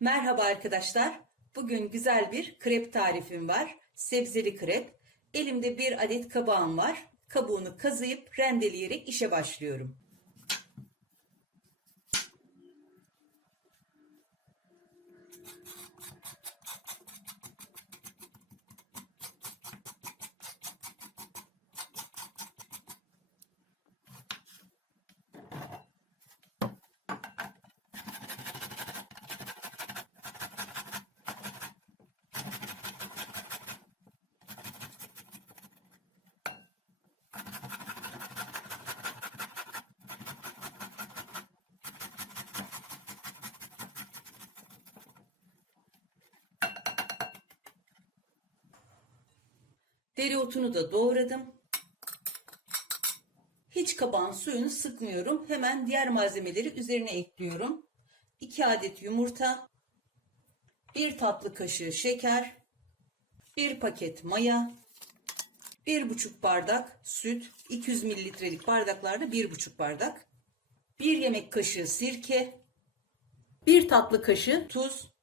Merhaba arkadaşlar. Bugün güzel bir krep tarifim var. Sebzeli krep. Elimde bir adet kabağım var. Kabuğunu kazıyıp rendeleyerek işe başlıyorum. Dereotunu da doğradım. Hiç kabağın suyunu sıkmıyorum. Hemen diğer malzemeleri üzerine ekliyorum. 2 adet yumurta, 1 tatlı kaşığı şeker, 1 paket maya, 1,5 bardak süt, 200 mililitrelik bardaklarda 1,5 bardak, 1 yemek kaşığı sirke, 1 tatlı kaşığı tuz,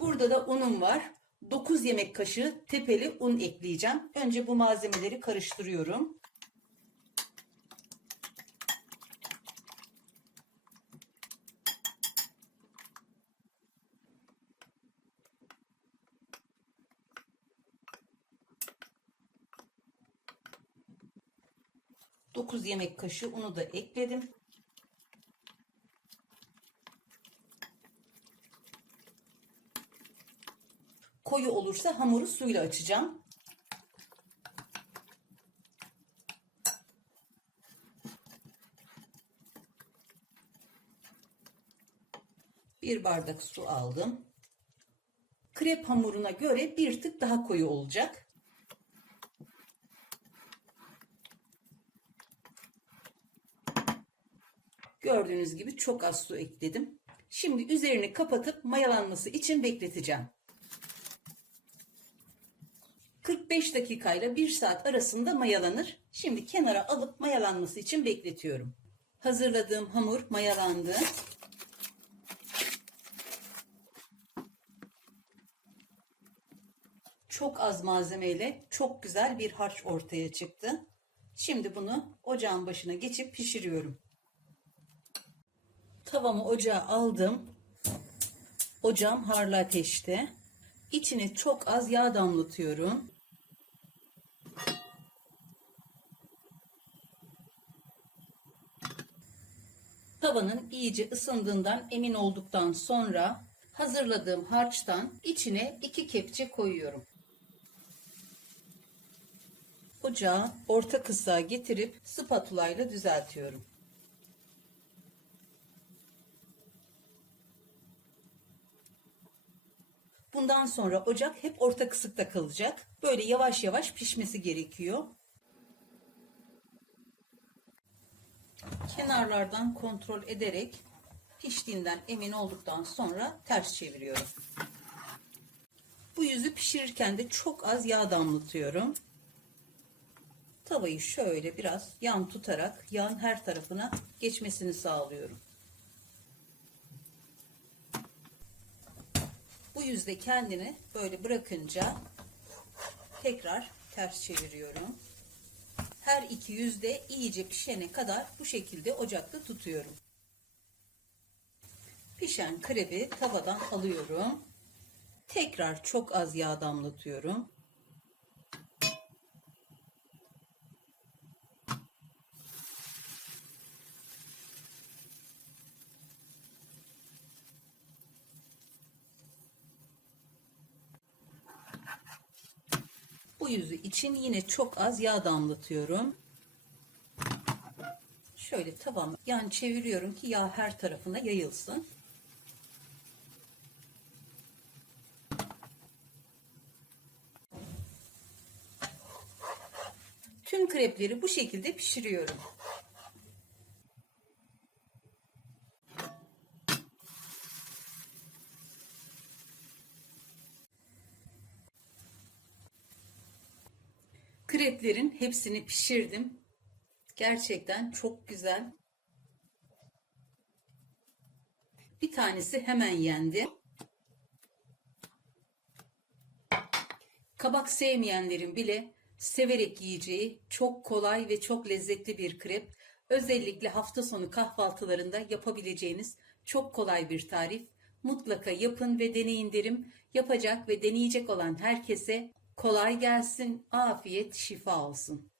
Burada da unum var. 9 yemek kaşığı tepeli un ekleyeceğim. Önce bu malzemeleri karıştırıyorum. Dokuz yemek kaşığı unu da ekledim. Koyu olursa hamuru suyla açacağım. Bir bardak su aldım. Krep hamuruna göre bir tık daha koyu olacak. Gördüğünüz gibi çok az su ekledim. Şimdi üzerini kapatıp mayalanması için bekleteceğim. 45 dakika ile 1 saat arasında mayalanır. Şimdi kenara alıp mayalanması için bekletiyorum. Hazırladığım hamur mayalandı. Çok az malzemeyle çok güzel bir harç ortaya çıktı. Şimdi bunu ocağın başına geçip pişiriyorum. Tavamı ocağa aldım. Ocağım harlı ateşte. İçine çok az yağ damlatıyorum. Tavanın iyice ısındığından emin olduktan sonra hazırladığım harçtan içine iki kepçe koyuyorum. Ocağı orta kısığa getirip spatula ile düzeltiyorum. Bundan sonra ocak hep orta kısıkta kalacak. Böyle yavaş yavaş pişmesi gerekiyor. Kenarlardan kontrol ederek piştiğinden emin olduktan sonra ters çeviriyorum. Bu yüzü pişirirken de çok az yağ damlatıyorum. Tavayı şöyle biraz yan tutarak yağın her tarafına geçmesini sağlıyorum. Bu yüzde kendini böyle bırakınca tekrar ters çeviriyorum. Her iki yüzde iyice pişene kadar bu şekilde ocakta tutuyorum. Pişen krebi tavadan alıyorum. Tekrar çok az yağ damlatıyorum. Bu yüzü için yine çok az yağ damlatıyorum. Şöyle tavam yan çeviriyorum ki yağ her tarafına yayılsın. Tüm krepleri bu şekilde pişiriyorum. Kreplerin hepsini pişirdim. Gerçekten çok güzel. Bir tanesi hemen yendi. Kabak sevmeyenlerin bile severek yiyeceği çok kolay ve çok lezzetli bir krep. Özellikle hafta sonu kahvaltılarında yapabileceğiniz çok kolay bir tarif. Mutlaka yapın ve deneyin derim. Yapacak ve deneyecek olan herkese kolay gelsin, afiyet, şifa olsun.